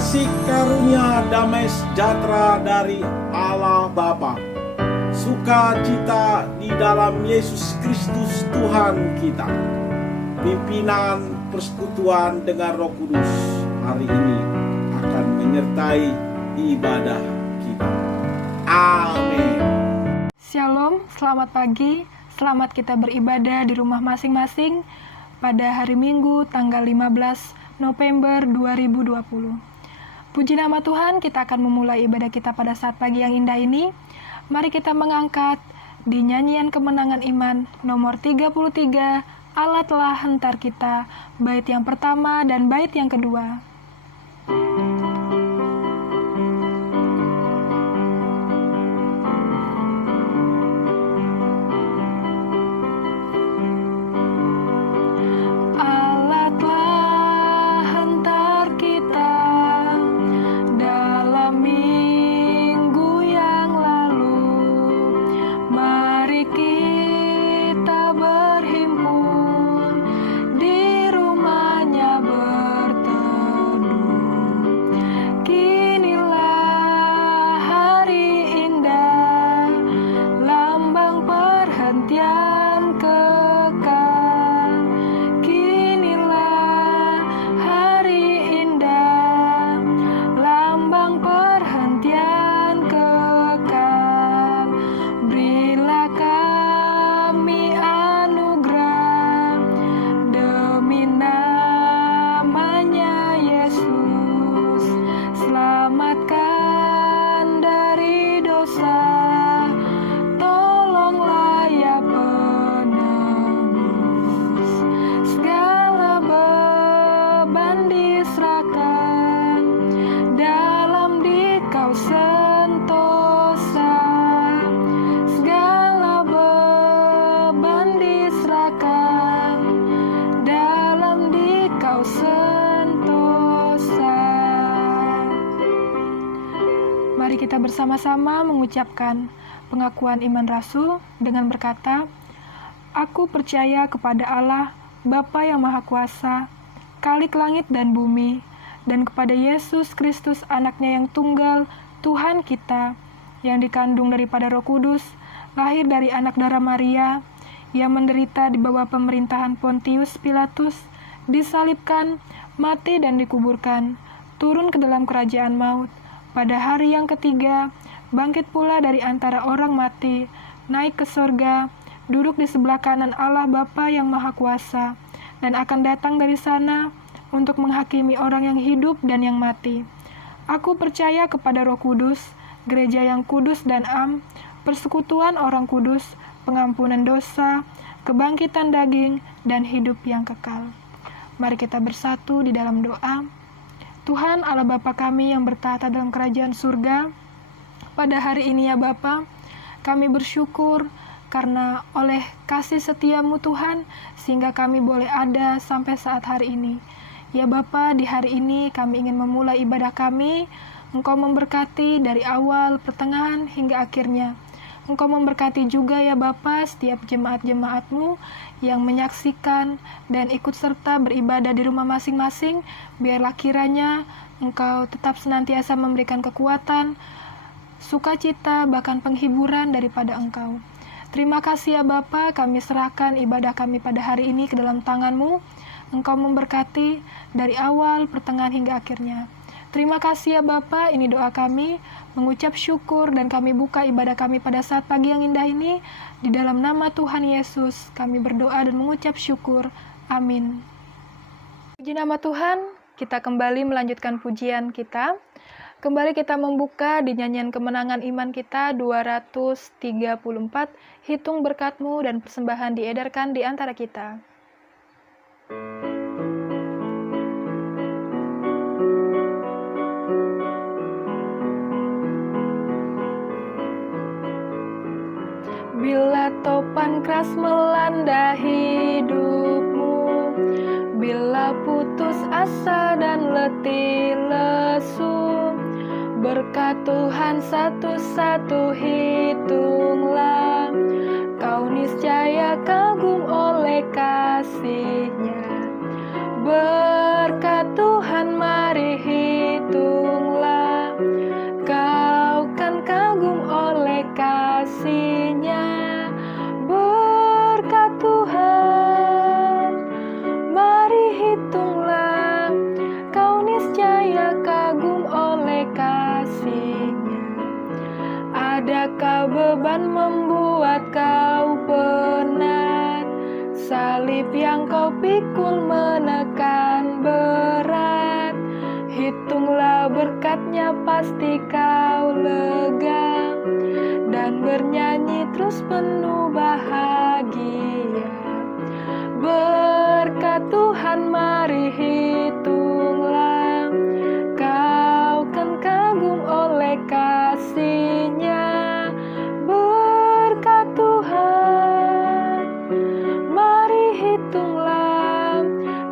kasih karunia damai sejahtera dari Allah Bapa, sukacita di dalam Yesus Kristus Tuhan kita, pimpinan persekutuan dengan Roh Kudus hari ini akan menyertai ibadah kita. Amin. Shalom, selamat pagi. Selamat kita beribadah di rumah masing-masing pada hari Minggu tanggal 15 November 2020. Puji nama Tuhan, kita akan memulai ibadah kita pada saat pagi yang indah ini. Mari kita mengangkat di nyanyian kemenangan iman nomor 33, Allah telah hentar kita, bait yang pertama dan bait yang kedua. Mari kita bersama-sama mengucapkan pengakuan iman Rasul dengan berkata, Aku percaya kepada Allah, Bapa yang Maha Kuasa, Khalik langit dan bumi, dan kepada Yesus Kristus anaknya yang tunggal, Tuhan kita, yang dikandung daripada Roh Kudus, lahir dari anak darah Maria, yang menderita di bawah pemerintahan Pontius Pilatus, disalibkan, mati dan dikuburkan, turun ke dalam kerajaan maut, pada hari yang ketiga, bangkit pula dari antara orang mati, naik ke sorga, duduk di sebelah kanan Allah Bapa yang Maha Kuasa, dan akan datang dari sana untuk menghakimi orang yang hidup dan yang mati. Aku percaya kepada Roh Kudus, gereja yang kudus dan am, persekutuan orang kudus, pengampunan dosa, kebangkitan daging, dan hidup yang kekal. Mari kita bersatu di dalam doa. Tuhan Allah Bapa kami yang bertahta dalam kerajaan surga, pada hari ini ya Bapa, kami bersyukur karena oleh kasih setiamu Tuhan, sehingga kami boleh ada sampai saat hari ini. Ya Bapa, di hari ini kami ingin memulai ibadah kami, Engkau memberkati dari awal, pertengahan, hingga akhirnya. Engkau memberkati juga ya Bapa setiap jemaat-jemaat-Mu yang menyaksikan dan ikut serta beribadah di rumah masing-masing. Biarlah kiranya Engkau tetap senantiasa memberikan kekuatan, sukacita, bahkan penghiburan daripada Engkau. Terima kasih ya Bapa, kami serahkan ibadah kami pada hari ini ke dalam tangan-Mu. Engkau memberkati dari awal, pertengahan, hingga akhirnya. Terima kasih ya Bapa, ini doa kami, mengucap syukur dan kami buka ibadah kami pada saat pagi yang indah ini. Di dalam nama Tuhan Yesus, kami berdoa dan mengucap syukur. Amin. Puji nama Tuhan, kita kembali melanjutkan pujian kita. Kembali kita membuka di nyanyian kemenangan iman kita 234, Hitung berkat-Mu dan persembahan diedarkan di antara kita. Bila topan keras melanda hidupmu, bila putus asa dan letih lesu, berkat Tuhan satu-satu hitunglah, kau niscaya kagum oleh kasih-Nya. Berkat Tuhan mari hitung. beban membuat kau penat, salib yang kau pikul menekan berat. Hitunglah berkatnya, pasti kau lega, dan bernyanyi terus penuh bahagia. Berkat Tuhan mari hitunglah, kau kan kagum oleh kasih-Nya. Berkat Tuhan mari hitunglah,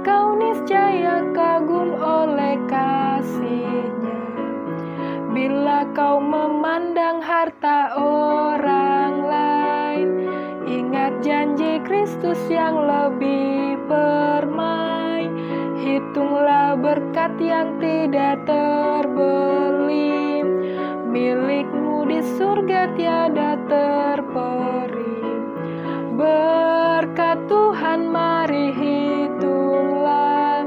kau niscaya kagum oleh kasih-Nya. Bila kau memandang harta orang lain, ingat janji Kristus yang lebih permai. Hitunglah berkat yang tidak terbeli, milikmu di surga tiada terperi. Berkat Tuhan mari hitunglah,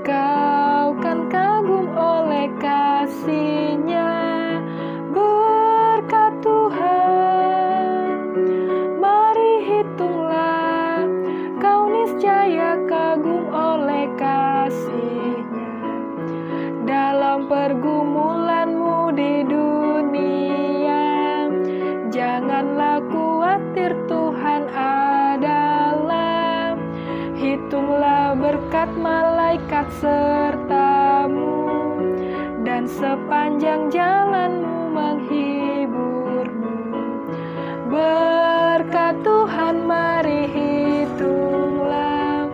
kau kan kagum oleh kasih-Nya. Berkat Tuhan mari hitunglah, kau niscaya kagum oleh kasih-Nya. Dalam pergumulanmu di dunia, janganlah khawatir, Tuhan adalah. Hitunglah berkat malaikat sertamu, dan sepanjang jalanmu menghiburmu. Berkat Tuhan mari hitunglah,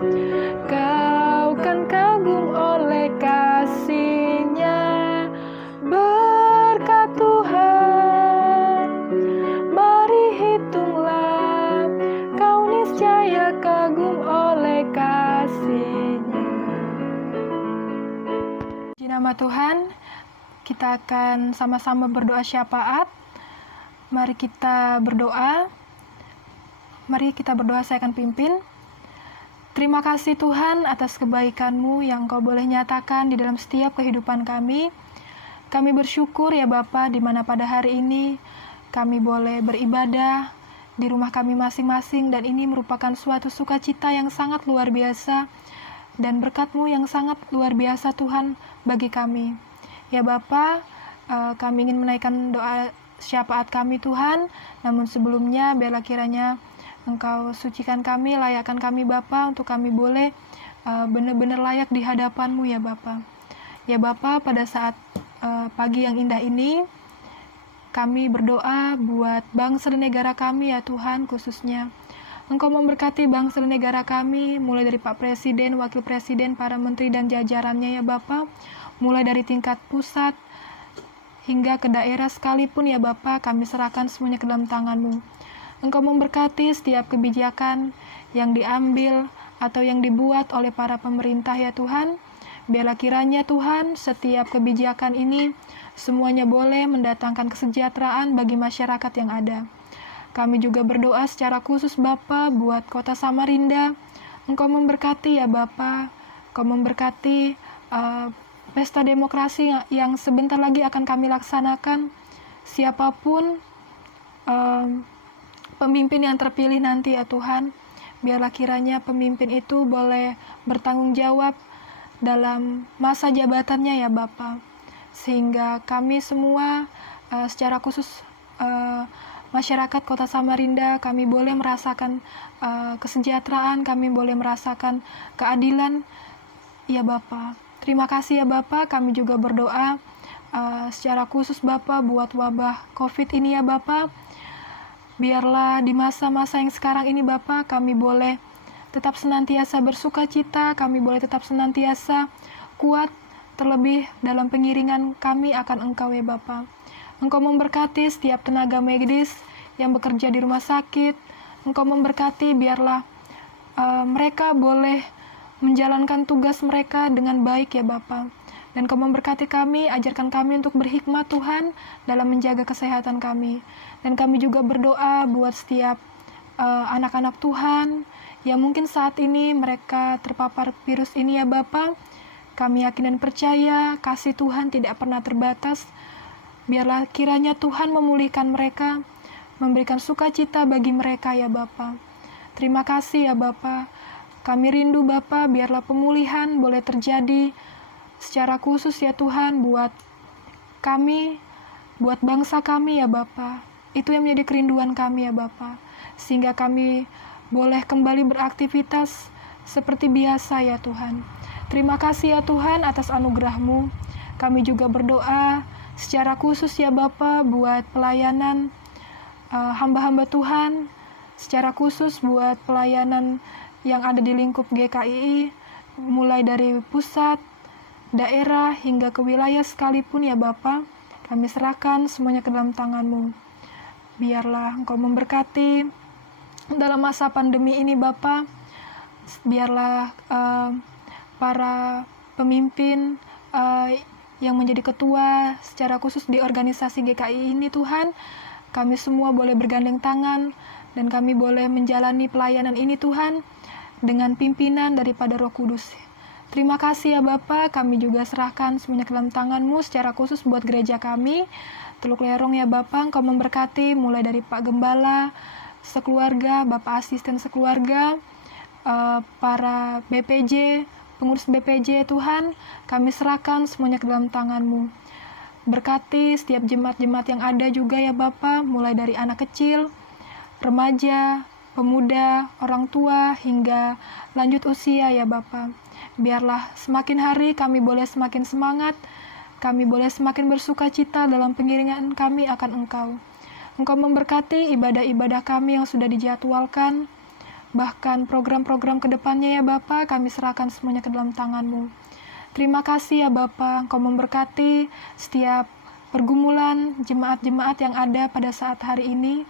kau kan kagum oleh kasih-Nya. Berkat Tuhan mari hitunglah, kau niscaya kagum oleh kasih-Nya. Di nama Tuhan, kita akan sama-sama berdoa syafaat. Mari kita berdoa. Mari kita berdoa, saya akan pimpin. Terima kasih Tuhan atas kebaikan-Mu yang Kau boleh nyatakan di dalam setiap kehidupan kami. Kami bersyukur ya Bapa, di mana pada hari ini kami boleh beribadah di rumah kami masing-masing, dan ini merupakan suatu sukacita yang sangat luar biasa dan berkat-Mu yang sangat luar biasa Tuhan bagi kami. Ya Bapa, kami ingin menaikkan doa syafaat kami Tuhan, namun sebelumnya biarlah kiranya Engkau sucikan kami, layakkan kami Bapa, untuk kami boleh benar-benar layak di hadapan-Mu ya Bapa. Ya Bapa, pada saat pagi yang indah ini, kami berdoa buat bangsa dan negara kami ya Tuhan, khususnya Engkau memberkati bangsa dan negara kami, mulai dari Pak Presiden, Wakil Presiden, para menteri dan jajarannya ya Bapa, mulai dari tingkat pusat hingga ke daerah sekalipun ya Bapa, kami serahkan semuanya ke dalam tangan-Mu. Engkau memberkati setiap kebijakan yang diambil atau yang dibuat oleh para pemerintah ya Tuhan. Biarlah kiranya Tuhan, setiap kebijakan ini semuanya boleh mendatangkan kesejahteraan bagi masyarakat yang ada. Kami juga berdoa secara khusus Bapa buat Kota Samarinda. Engkau memberkati ya Bapa, Engkau memberkati pesta demokrasi yang sebentar lagi akan kami laksanakan. Siapapun pemimpin yang terpilih nanti ya Tuhan, biarlah kiranya pemimpin itu boleh bertanggung jawab dalam masa jabatannya ya Bapa, sehingga kami semua secara khusus masyarakat Kota Samarinda, kami boleh merasakan kesejahteraan, kami boleh merasakan keadilan ya Bapa. Terima kasih ya Bapa, kami juga berdoa secara khusus Bapa buat wabah COVID ini ya Bapa. Biarlah di masa-masa yang sekarang ini Bapa, kami boleh tetap senantiasa bersuka cita, kami boleh tetap senantiasa kuat, terlebih dalam pengiringan kami akan Engkau ya Bapa. Engkau memberkati setiap tenaga medis yang bekerja di rumah sakit. Engkau memberkati biarlah mereka boleh menjalankan tugas mereka dengan baik ya Bapa. Dan Kau memberkati kami, ajarkan kami untuk berhikmat Tuhan dalam menjaga kesehatan kami. Dan kami juga berdoa buat setiap anak-anak Tuhan yang mungkin saat ini mereka terpapar virus ini ya Bapa. Kami yakin dan percaya kasih Tuhan tidak pernah terbatas. Biarlah kiranya Tuhan memulihkan mereka memberikan sukacita bagi mereka ya Bapa. Terima kasih ya Bapa. Kami rindu Bapa, biarlah pemulihan boleh terjadi secara khusus ya Tuhan buat kami, buat bangsa kami ya Bapa. Itu yang menjadi kerinduan kami ya Bapa. Sehingga kami boleh kembali beraktivitas seperti biasa ya Tuhan. Terima kasih ya Tuhan atas anugerah-Mu. Kami juga berdoa secara khusus ya Bapa buat pelayanan hamba-hamba Tuhan, secara khusus buat pelayanan yang ada di lingkup GKII, mulai dari pusat, daerah, hingga ke wilayah sekalipun ya Bapa. Kami serahkan semuanya ke dalam tangan-Mu. Biarlah Engkau memberkati dalam masa pandemi ini Bapa. Biarlah para pemimpin yang menjadi ketua secara khusus di organisasi GKI ini Tuhan, kami semua boleh bergandeng tangan dan kami boleh menjalani pelayanan ini Tuhan dengan pimpinan daripada Roh Kudus. Terima kasih ya Bapa, kami juga serahkan semuanya ke dalam tangan-Mu secara khusus buat gereja kami. Teluk Lerong ya Bapa, Engkau memberkati mulai dari Pak Gembala, sekeluarga, Bapak Asisten sekeluarga, para BPJ, pengurus BPJ Tuhan, kami serahkan semuanya ke dalam tangan-Mu. Berkati setiap jemaat-jemaat yang ada juga ya Bapa, mulai dari anak kecil, remaja, pemuda, orang tua, hingga lanjut usia ya Bapa. Biarlah semakin hari kami boleh semakin semangat, kami boleh semakin bersuka cita dalam pengiringan kami akan Engkau. Engkau memberkati ibadah-ibadah kami yang sudah dijadwalkan, bahkan program-program ke depannya ya Bapa, kami serahkan semuanya ke dalam tangan-Mu. Terima kasih ya Bapa, Engkau memberkati setiap pergumulan jemaat-jemaat yang ada pada saat hari ini.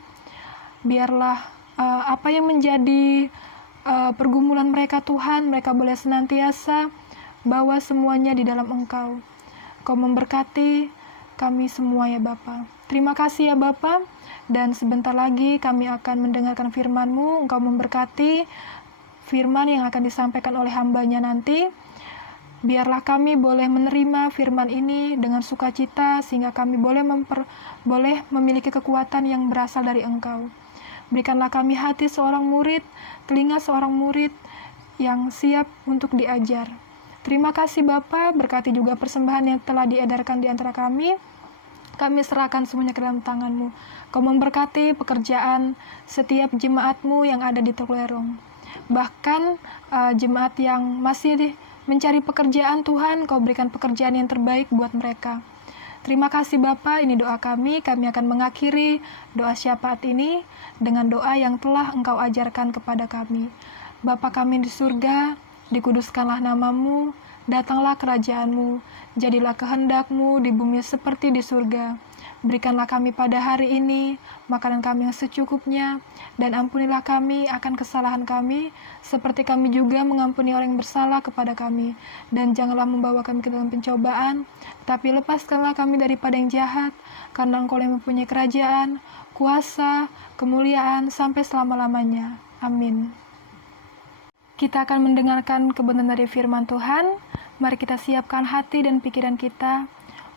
Biarlah apa yang menjadi pergumulan mereka Tuhan, mereka boleh senantiasa bawa semuanya di dalam Engkau. Engkau memberkati kami semua ya Bapa. Terima kasih ya Bapa, dan sebentar lagi kami akan mendengarkan firman-Mu. Engkau memberkati firman yang akan disampaikan oleh hamba-Nya nanti. Biarlah kami boleh menerima firman ini dengan sukacita, sehingga kami boleh memiliki kekuatan yang berasal dari Engkau. Berikanlah kami hati seorang murid, telinga seorang murid yang siap untuk diajar. Terima kasih Bapa, berkati juga persembahan yang telah diedarkan di antara kami. Kami serahkan semuanya ke dalam tangan-Mu. Kau memberkati pekerjaan setiap jemaat-Mu yang ada di Teluk Lerong. Bahkan jemaat yang masih mencari pekerjaan Tuhan, Kau berikan pekerjaan yang terbaik buat mereka. Terima kasih Bapa, ini doa kami akan mengakhiri doa syafaat ini dengan doa yang telah Engkau ajarkan kepada kami. Bapa kami di surga, dikuduskanlah nama-Mu, datanglah kerajaan-Mu, jadilah kehendak-Mu di bumi seperti di surga. Berikanlah kami pada hari ini makanan kami yang secukupnya, dan ampunilah kami akan kesalahan kami, seperti kami juga mengampuni orang yang bersalah kepada kami. Dan janganlah membawa kami ke dalam pencobaan, tapi lepaskanlah kami daripada yang jahat, karena Engkau yang mempunyai kerajaan, kuasa, kemuliaan, sampai selama-lamanya. Amin. Kita akan mendengarkan kebenaran dari firman Tuhan. Mari kita siapkan hati dan pikiran kita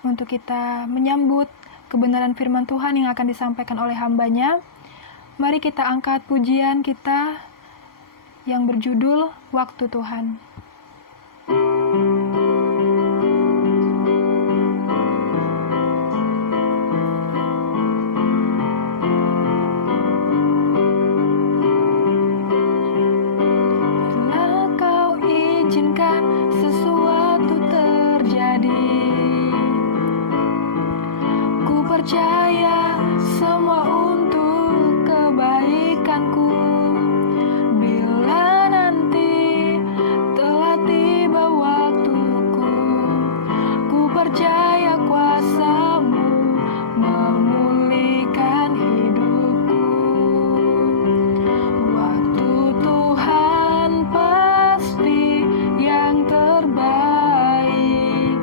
untuk kita menyambut kebenaran firman Tuhan yang akan disampaikan oleh hamba-Nya. Mari kita angkat pujian kita yang berjudul Waktu Tuhan. Bila Kau izinkan sesuatu terjadi, ku percaya semua untuk kebaikanku. Bila nanti telah tiba waktuku, ku percaya kuasa-Mu memulihkan hidupku. Waktu Tuhan pasti yang terbaik,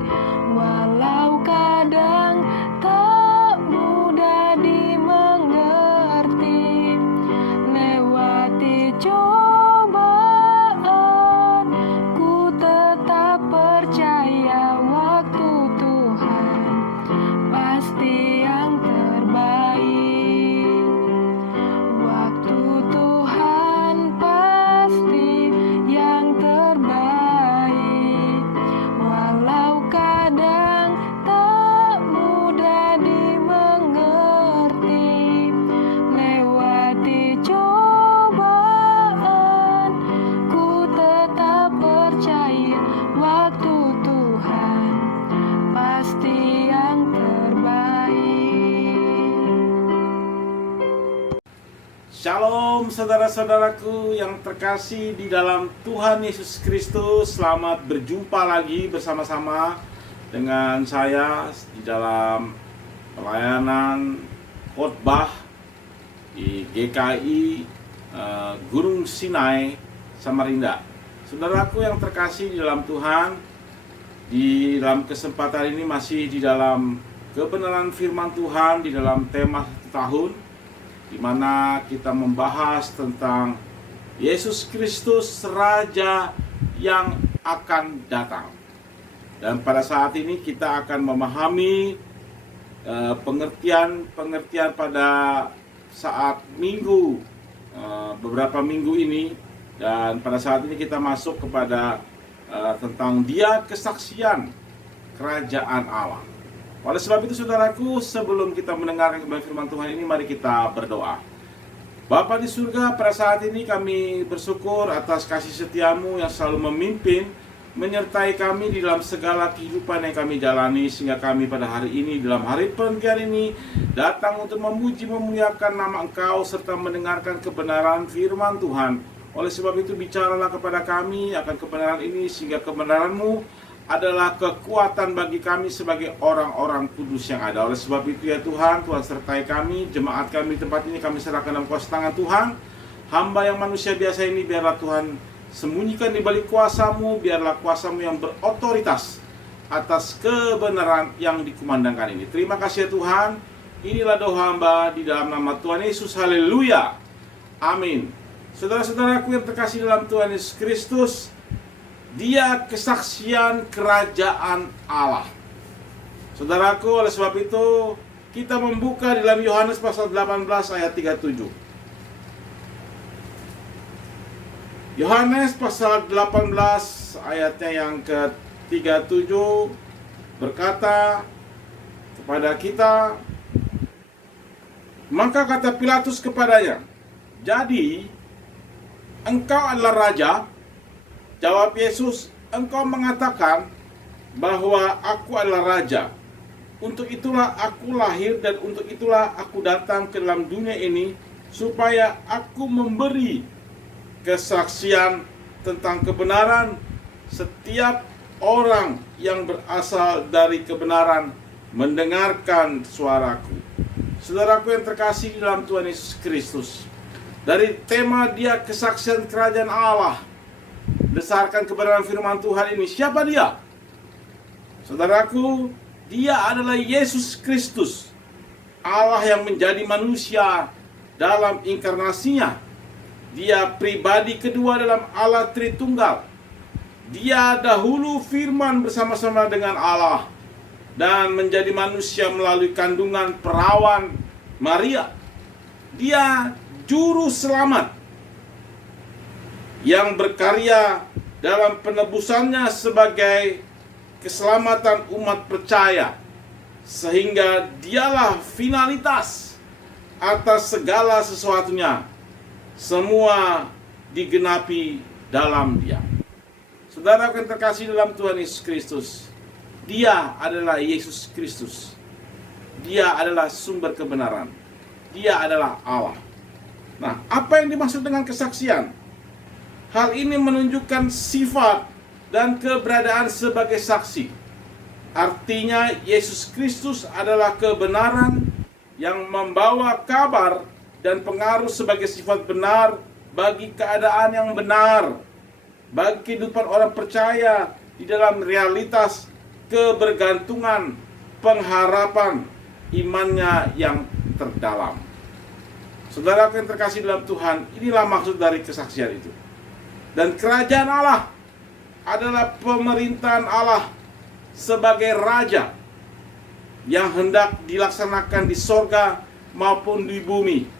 walau kadang tak mudah dimengerti. Lewati cobaan, ku tetap percaya waktu Tuhan Shalom saudara-saudaraku yang terkasih di dalam Tuhan Yesus Kristus. Selamat berjumpa lagi bersama-sama dengan saya di dalam pelayanan khotbah di GKI Gunung Sinai, Samarinda. Saudaraku yang terkasih di dalam Tuhan, di dalam kesempatan ini masih di dalam kebenaran firman Tuhan, di dalam tema tahun, di mana kita membahas tentang Yesus Kristus Raja yang akan datang. Dan pada saat ini kita akan memahami pengertian pada saat minggu, beberapa minggu ini. Dan pada saat ini kita masuk kepada tentang dia kesaksian kerajaan Allah. Oleh sebab itu saudaraku, sebelum kita mendengarkan kebenaran firman Tuhan ini, mari kita berdoa. Bapa di surga, pada saat ini kami bersyukur atas kasih setiamu yang selalu memimpin, menyertai kami di dalam segala kehidupan yang kami jalani, sehingga kami pada hari ini, dalam hari pergantian ini, datang untuk memuji memuliakan nama Engkau, serta mendengarkan kebenaran firman Tuhan. Oleh sebab itu bicaralah kepada kami akan kebenaran ini, sehingga kebenaran-Mu adalah kekuatan bagi kami sebagai orang-orang kudus yang ada. Oleh sebab itu ya Tuhan, Tuhan sertai kami, jemaat kami di tempat ini kami serahkan dalam kuasa tangan Tuhan. Hamba yang manusia biasa ini biarlah Tuhan sembunyikan di balik kuasa-Mu, biarlah kuasa-Mu yang berotoritas atas kebenaran yang dikumandangkan ini. Terima kasih ya Tuhan. Inilah doa hamba di dalam nama Tuhan Yesus. Haleluya. Amin. Saudara-saudaraku yang terkasih dalam Tuhan Yesus Kristus, dia kesaksian kerajaan Allah. Saudaraku, oleh sebab itu kita membuka di dalam Yohanes pasal 18 ayat 37. Yohanes pasal 18 ayatnya yang ke-37 berkata kepada kita, maka kata Pilatus kepadanya, jadi engkau adalah raja? Jawab Yesus, engkau mengatakan bahwa aku adalah raja. Untuk itulah aku lahir dan untuk itulah aku datang ke dalam dunia ini, supaya aku memberi kesaksian tentang kebenaran. Setiap orang yang berasal dari kebenaran mendengarkan suaraku. Saudaraku yang terkasih di dalam Tuhan Yesus Kristus, dari tema dia kesaksian kerajaan Allah, berdasarkan kebenaran firman Tuhan ini, siapa dia? Saudaraku, dia adalah Yesus Kristus, Allah yang menjadi manusia dalam inkarnasinya. Dia pribadi kedua dalam Allah Tritunggal. Dia dahulu firman bersama-sama dengan Allah dan menjadi manusia melalui kandungan perawan Maria. Dia juru selamat yang berkarya dalam penebusannya sebagai keselamatan umat percaya, sehingga dialah finalitas atas segala sesuatunya. Semua digenapi dalam dia. Saudara yang terkasih dalam Tuhan Yesus Kristus, dia adalah Yesus Kristus. Dia adalah sumber kebenaran. Dia adalah Allah. Nah, apa yang dimaksud dengan kesaksian? Hal ini menunjukkan sifat dan keberadaan sebagai saksi. Artinya Yesus Kristus adalah kebenaran yang membawa kabar dan pengaruh sebagai sifat benar bagi keadaan yang benar, bagi kehidupan orang percaya di dalam realitas kebergantungan, pengharapan, imannya yang terdalam. Saudara yang terkasih dalam Tuhan, inilah maksud dari kesaksian itu. Dan kerajaan Allah adalah pemerintahan Allah sebagai raja yang hendak dilaksanakan di sorga maupun di bumi.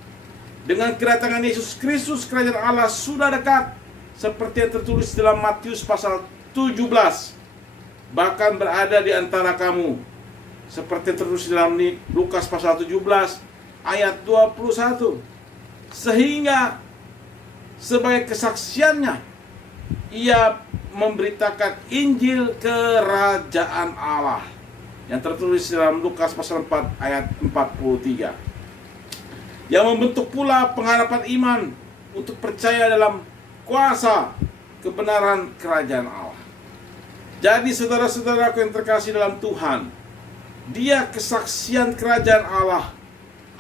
Dengan kedatangan Yesus Kristus, kerajaan Allah sudah dekat, seperti yang tertulis dalam Matius pasal 17. Bahkan berada di antara kamu, seperti yang tertulis dalam Lukas pasal 17 ayat 21. Sehingga sebagai kesaksiannya, ia memberitakan Injil kerajaan Allah yang tertulis dalam Lukas pasal 4 ayat 43. yang membentuk pula pengharapan iman untuk percaya dalam kuasa kebenaran kerajaan Allah. Jadi saudara-saudaraku yang terkasih dalam Tuhan, dia kesaksian kerajaan Allah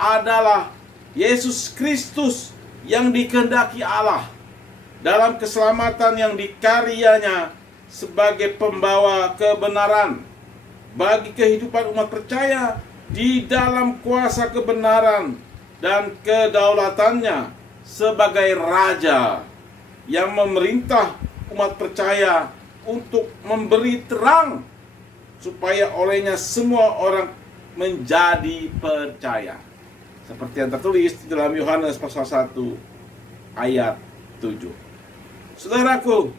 adalah Yesus Kristus yang dikehendaki Allah dalam keselamatan yang dikaryanya sebagai pembawa kebenaran bagi kehidupan umat percaya di dalam kuasa kebenaran dan kedaulatannya sebagai Raja yang memerintah umat percaya untuk memberi terang supaya olehnya semua orang menjadi percaya. Seperti yang tertulis di dalam Yohanes pasal 1 ayat 7. Saudaraku,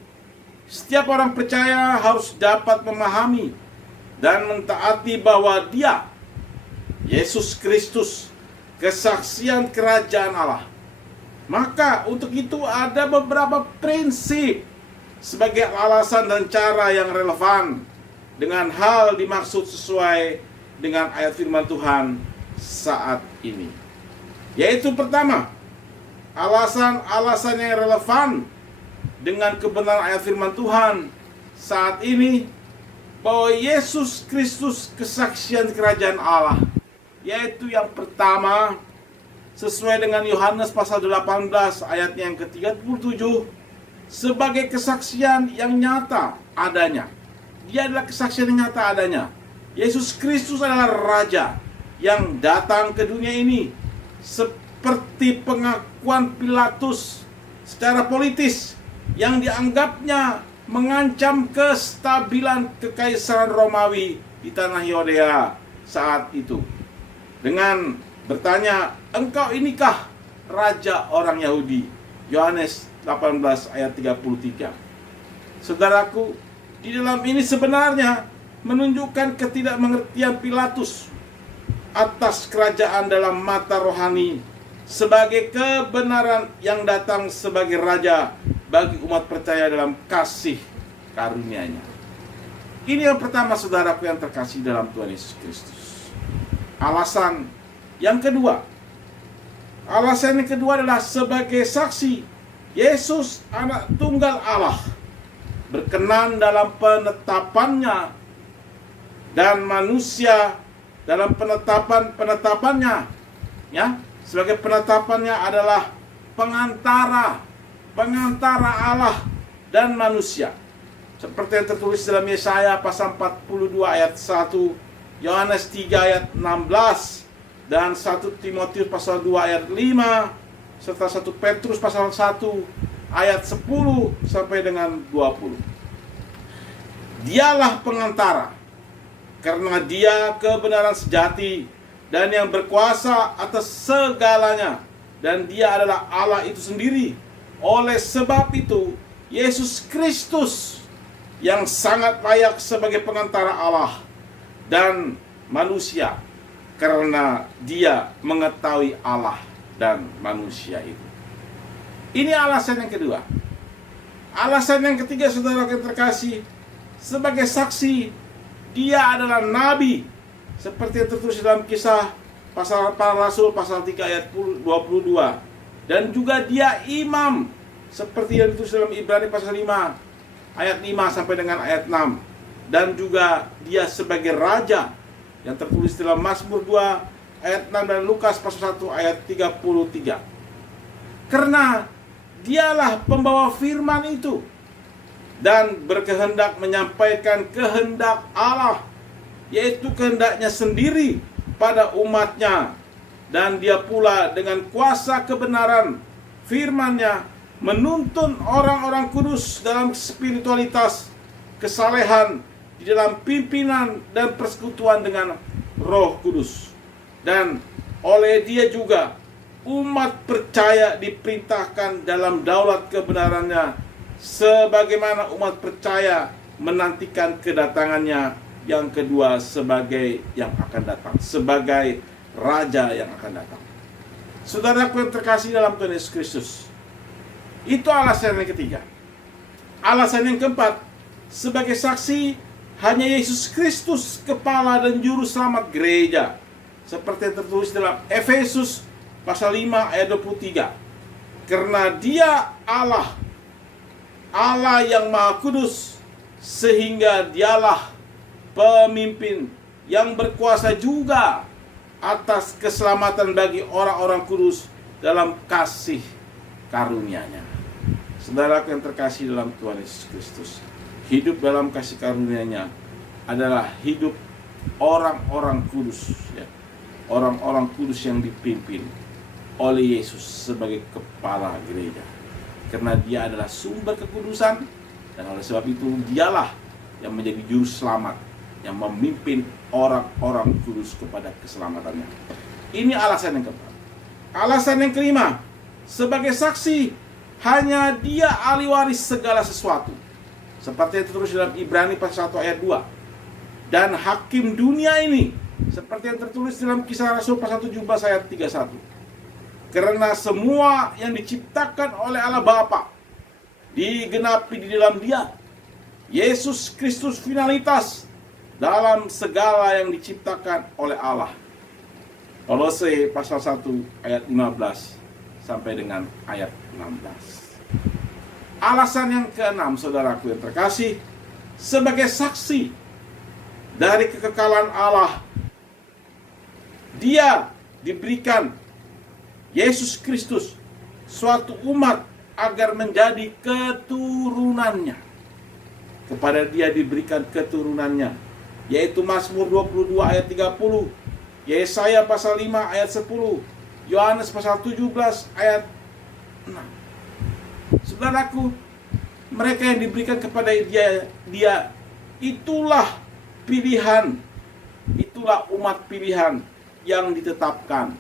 setiap orang percaya harus dapat memahami dan mentaati bahwa Dia, Yesus Kristus, kesaksian kerajaan Allah. Maka untuk itu ada beberapa prinsip sebagai alasan dan cara yang relevan dengan hal dimaksud sesuai dengan ayat firman Tuhan saat ini. Yaitu pertama, alasan-alasan yang relevan dengan kebenaran ayat firman Tuhan saat ini bahwa Yesus Kristus kesaksian kerajaan Allah. Yaitu yang pertama, sesuai dengan Yohanes pasal 18 ayatnya yang ke-37, sebagai kesaksian yang nyata adanya. Dia adalah kesaksian yang nyata adanya. Yesus Kristus adalah Raja yang datang ke dunia ini seperti pengakuan Pilatus secara politis yang dianggapnya mengancam kestabilan kekaisaran Romawi di tanah Yudea saat itu. Dengan bertanya, engkau inikah Raja orang Yahudi? Yohanes 18 ayat 33. Saudaraku, di dalam ini sebenarnya menunjukkan ketidakmengertian Pilatus atas kerajaan dalam mata rohani sebagai kebenaran yang datang sebagai Raja bagi umat percaya dalam kasih karunia-Nya. Ini yang pertama, saudaraku yang terkasih dalam Tuhan Yesus Kristus. Alasan yang kedua adalah sebagai saksi Yesus anak tunggal Allah berkenan dalam penetapannya dan manusia dalam penetapannya, ya, sebagai penetapannya adalah pengantara Allah dan manusia. Seperti yang tertulis dalam Yesaya pasal 42 ayat 1, Yohanes 3 ayat 16, dan 1 Timotius pasal 2 ayat 5, serta 1 Petrus pasal 1 ayat 10 sampai dengan 20. Dialah pengantara, karena Dia kebenaran sejati dan yang berkuasa atas segalanya, dan Dia adalah Allah itu sendiri. Oleh sebab itu, Yesus Kristus yang sangat layak sebagai pengantara Allah dan manusia, karena Dia mengetahui Allah dan manusia itu. Ini alasan yang kedua. Alasan yang ketiga, saudara yang terkasih, sebagai saksi Dia adalah nabi, seperti yang tertulis dalam Kisah pasal para Rasul pasal 3 ayat 22, dan juga Dia imam, seperti yang ditulis dalam Ibrani pasal 5 ayat 5 sampai dengan ayat 6, dan juga Dia sebagai Raja yang tertulis dalam Mazmur 2 ayat 6 dan Lukas pasal 1 ayat 33. Karena Dialah pembawa firman itu dan berkehendak menyampaikan kehendak Allah, yaitu kehendaknya sendiri pada umatnya, dan Dia pula dengan kuasa kebenaran firman-Nya menuntun orang-orang kudus dalam spiritualitas kesalehan di dalam pimpinan dan persekutuan dengan Roh Kudus. Dan oleh Dia juga umat percaya diperintahkan dalam daulat kebenarannya, sebagaimana umat percaya menantikan kedatangannya yang kedua sebagai yang akan datang, sebagai Raja yang akan datang. Saudaraku yang terkasih dalam Tuhan Yesus Kristus, itu alasan yang ketiga. Alasan yang keempat, sebagai saksi hanya Yesus Kristus kepala dan juru selamat gereja, seperti yang tertulis dalam Efesus pasal 5 ayat 23. Karena Dia Allah yang Maha Kudus, sehingga Dialah pemimpin yang berkuasa juga atas keselamatan bagi orang-orang kudus dalam kasih karunia-Nya. Saudaraku yang terkasih dalam Tuhan Yesus Kristus, hidup dalam kasih karunia-Nya adalah hidup orang-orang kudus, ya. Orang-orang kudus yang dipimpin oleh Yesus sebagai kepala gereja. Karena Dia adalah sumber kekudusan, dan oleh sebab itu Dialah yang menjadi juru selamat, yang memimpin orang-orang kudus kepada keselamatannya. Ini alasan yang keempat. Alasan yang kelima, sebagai saksi, hanya Dia ahli waris segala sesuatu. Seperti yang tertulis dalam Ibrani pasal 1 ayat 2. Dan hakim dunia ini, seperti yang tertulis dalam Kisah Rasul pasal 17 ayat 31. Karena semua yang diciptakan oleh Allah Bapa digenapi di dalam Dia. Yesus Kristus finalitas dalam segala yang diciptakan oleh Allah. Kolose pasal 1 ayat 15 sampai dengan ayat 16. Alasan yang keenam, saudaraku yang terkasih, sebagai saksi dari kekekalan Allah, Dia diberikan, Yesus Kristus, suatu umat agar menjadi keturunannya. Kepada Dia diberikan keturunannya, yaitu Mazmur 22 ayat 30, Yesaya pasal 5 ayat 10, Yohanes pasal 17 ayat 6. Saudaraku, mereka yang diberikan kepada dia itulah pilihan, itulah umat pilihan yang ditetapkan,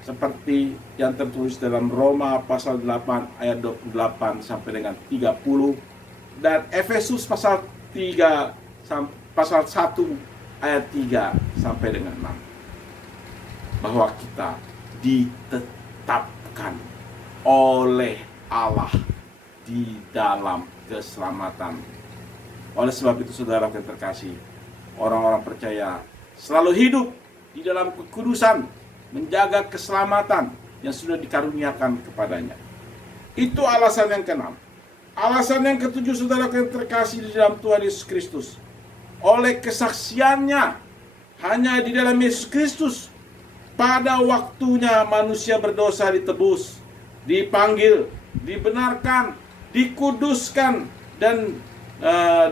seperti yang tertulis dalam Roma pasal 8 ayat 28 sampai dengan 30, dan Efesus pasal 3 pasal 1 ayat 3 sampai dengan 6. Bahwa kita ditetapkan oleh Allah di dalam keselamatan. Oleh sebab itu, saudara yang terkasih, orang-orang percaya selalu hidup di dalam kekudusan, menjaga keselamatan yang sudah dikaruniakan kepadanya. Itu alasan yang keenam. Alasan yang ketujuh, saudara yang terkasih di dalam Tuhan Yesus Kristus, oleh kesaksiannya hanya di dalam Yesus Kristus, pada waktunya manusia berdosa ditebus, dipanggil, dibenarkan, dikuduskan, dan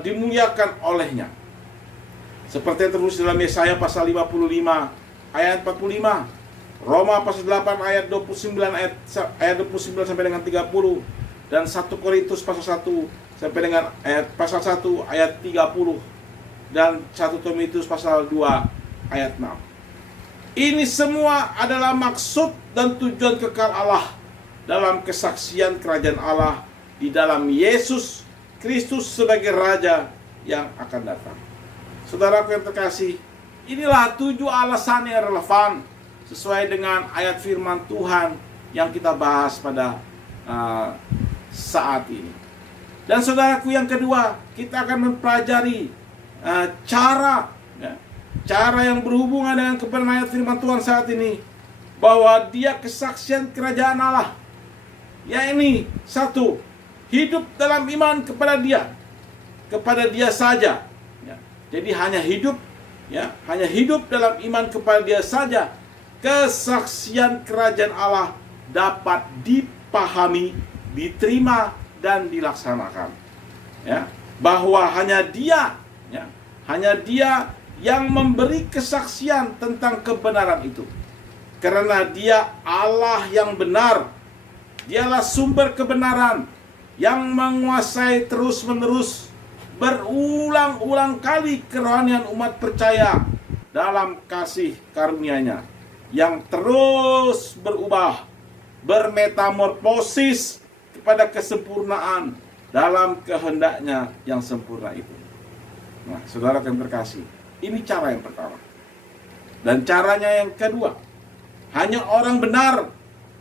dimuliakan olehnya. Seperti yang tertulis dalam Yesaya pasal 55 ayat 45, Roma pasal 8 ayat 29 ayat 29 sampai dengan 30, dan 1 Korintus pasal 1 sampai dengan pasal 1 ayat 30, dan 1 Timotius pasal 2 ayat 6. Ini semua adalah maksud dan tujuan kekal Allah dalam kesaksian kerajaan Allah di dalam Yesus Kristus sebagai Raja yang akan datang. Saudaraku yang terkasih, inilah 7 alasan yang relevan sesuai dengan ayat firman Tuhan yang kita bahas pada saat ini. Dan saudaraku yang kedua, kita akan mempelajari cara yang berhubungan dengan kebenaran ayat firman Tuhan saat ini, bahwa Dia kesaksian kerajaan Allah, yakni 1, hidup dalam iman kepada Dia saja. Jadi hanya hidup dalam iman kepada Dia saja, kesaksian kerajaan Allah dapat dipahami, diterima, dan dilaksanakan. Bahwa hanya Dia yang memberi kesaksian tentang kebenaran itu. Karena Dia Allah yang benar, Dialah sumber kebenaran yang menguasai terus-menerus berulang-ulang kali kerohanian umat percaya dalam kasih karunia-Nya yang terus berubah, bermetamorfosis kepada kesempurnaan dalam kehendak-Nya yang sempurna itu. Nah, saudara yang terkasih, ini cara yang pertama. Dan caranya yang kedua, hanya orang benar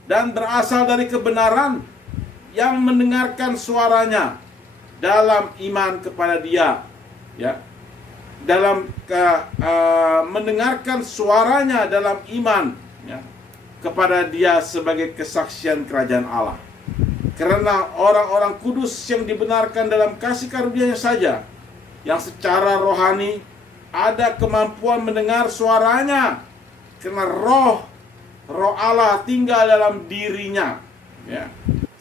dan berasal dari kebenaran yang mendengarkan suaranya dalam iman kepada Dia, dalam mendengarkan suaranya dalam iman kepada dia sebagai kesaksian kerajaan Allah. Karena orang-orang kudus yang dibenarkan dalam kasih karunia-Nya saja, yang secara rohani ada kemampuan mendengar suaranya, karena roh Allah tinggal dalam dirinya. Ya.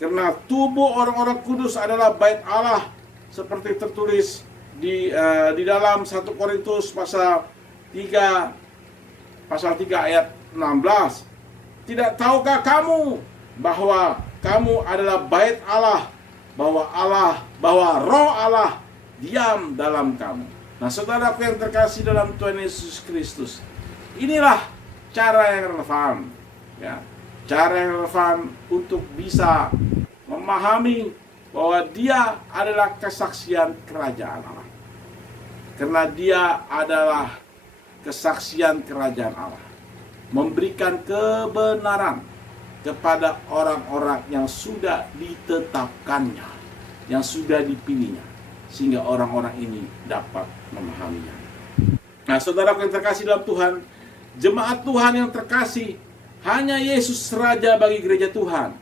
Karena tubuh orang-orang kudus adalah bait Allah, seperti tertulis di dalam 1 Korintus pasal 3 ayat 16. Tidak tahukah kamu bahwa kamu adalah bait Allah, bahwa roh Allah diam dalam kamu. Nah, saudaraku yang terkasih dalam Tuhan Yesus Kristus, inilah cara yang relevan, ya, cara yang relevan untuk bisa memahami bahwa dia adalah kesaksian kerajaan Allah. Karena dia adalah kesaksian kerajaan Allah, memberikan kebenaran kepada orang-orang yang sudah ditetapkannya, yang sudah dipilihnya, sehingga orang-orang ini dapat memahaminya. Nah, saudaraku yang terkasih dalam Tuhan, jemaat Tuhan yang terkasih, hanya Yesus Raja bagi gereja Tuhan.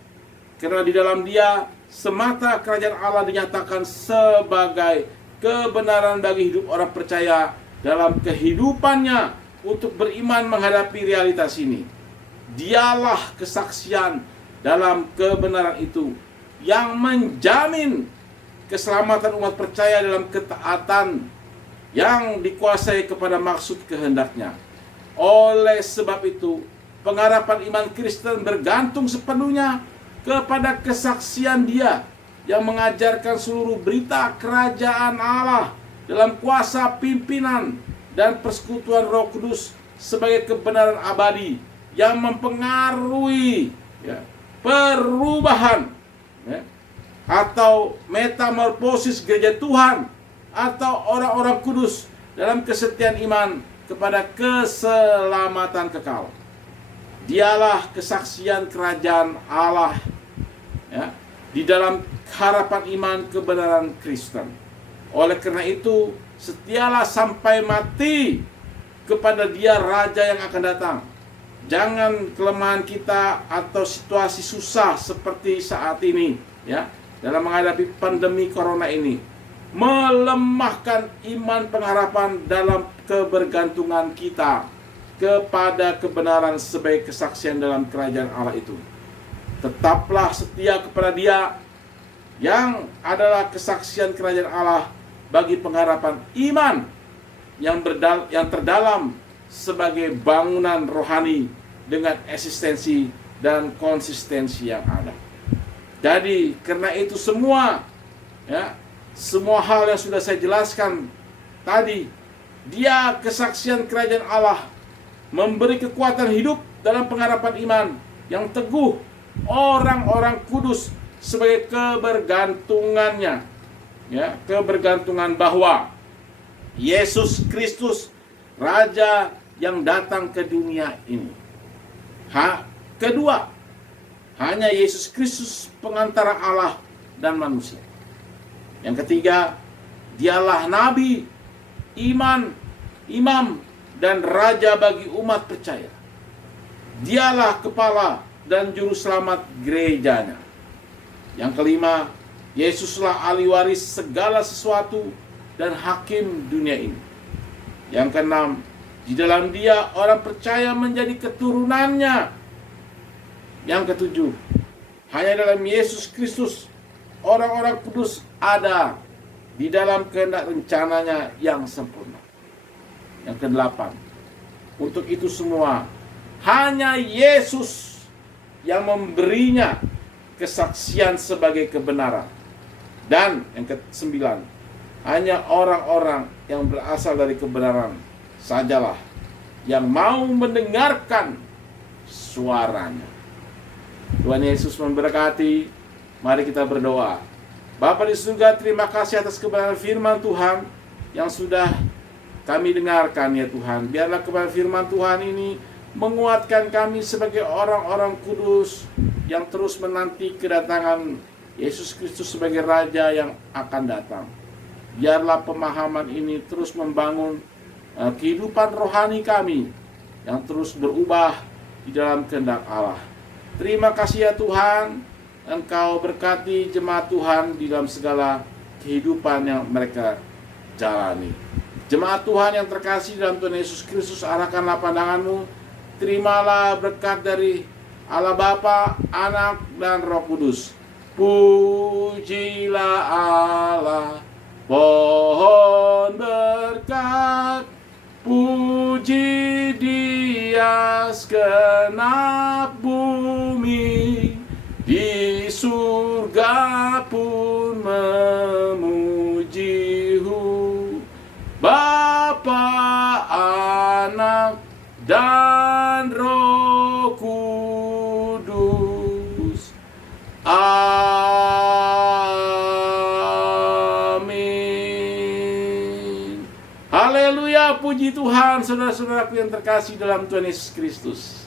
Karena di dalam Dia semata kerajaan Allah dinyatakan sebagai kebenaran bagi hidup orang percaya dalam kehidupannya untuk beriman menghadapi realitas ini. Dialah kesaksian dalam kebenaran itu yang menjamin keselamatan umat percaya dalam ketaatan yang dikuasai kepada maksud kehendak-Nya. Oleh sebab itu, pengharapan iman Kristen bergantung sepenuhnya kepada kesaksian Dia yang mengajarkan seluruh berita kerajaan Allah dalam kuasa pimpinan dan persekutuan Roh Kudus sebagai kebenaran abadi yang mempengaruhi, ya, perubahan, ya, atau metamorfosis gereja Tuhan atau orang-orang kudus dalam kesetiaan iman kepada keselamatan kekal. Dialah kesaksian kerajaan Allah, ya, di dalam harapan iman kebenaran Kristen. Oleh karena itu, setialah sampai mati kepada Dia Raja yang akan datang. Jangan kelemahan kita atau situasi susah seperti saat ini, ya, dalam menghadapi pandemi corona ini, melemahkan iman pengharapan dalam kebergantungan kita kepada kebenaran sebagai kesaksian dalam kerajaan Allah itu. Tetaplah setia kepada Dia yang adalah kesaksian kerajaan Allah bagi pengharapan iman yang terdalam sebagai bangunan rohani dengan eksistensi dan konsistensi yang ada. Jadi karena itu semua, ya, semua hal yang sudah saya jelaskan tadi, Dia kesaksian kerajaan Allah memberi kekuatan hidup dalam pengharapan iman yang teguh orang-orang kudus sebagai kebergantungannya, ya, kebergantungan bahwa Yesus Kristus Raja yang datang ke dunia ini. Kedua, hanya Yesus Kristus pengantara Allah dan manusia. Yang ketiga, Dialah nabi, imam, dan raja bagi umat percaya. Dialah kepala dan juru selamat gerejanya. Yang kelima, Yesuslah ahli waris segala sesuatu dan hakim dunia ini. Yang keenam, di dalam Dia orang percaya menjadi keturunannya. Yang ketujuh, hanya dalam Yesus Kristus orang-orang kudus ada di dalam kehendak rencananya yang sempurna. Yang kedelapan, untuk itu semua hanya Yesus yang memberinya kesaksian sebagai kebenaran. Dan yang kesembilan, hanya orang-orang yang berasal dari kebenaran sajalah yang mau mendengarkan suaranya. Tuhan Yesus memberkati. Mari kita berdoa. Bapa di surga, terima kasih atas kebenaran firman Tuhan yang sudah kami dengarkan, ya Tuhan. Biarlah kebenaran firman Tuhan ini menguatkan kami sebagai orang-orang kudus yang terus menanti kedatangan Yesus Kristus sebagai Raja yang akan datang. Biarlah pemahaman ini terus membangun kehidupan rohani kami yang terus berubah di dalam kehendak Allah. Terima kasih ya Tuhan, Engkau berkati jemaat Tuhan di dalam segala kehidupan yang mereka jalani. Jemaat Tuhan yang terkasih dalam Tuhan Yesus Kristus, arahkanlah pandangan-Mu. Terimalah berkat dari Allah Bapa, Anak, dan Roh Kudus. Pujilah Allah, pohon berkat. Puji Dia segenap bumi, di surga pun memuji-Hu. Bapa, Anak, dan Roh Kudus. Amin. Haleluya, puji Tuhan, saudara-saudaraku yang terkasih dalam Tuhan Yesus Kristus.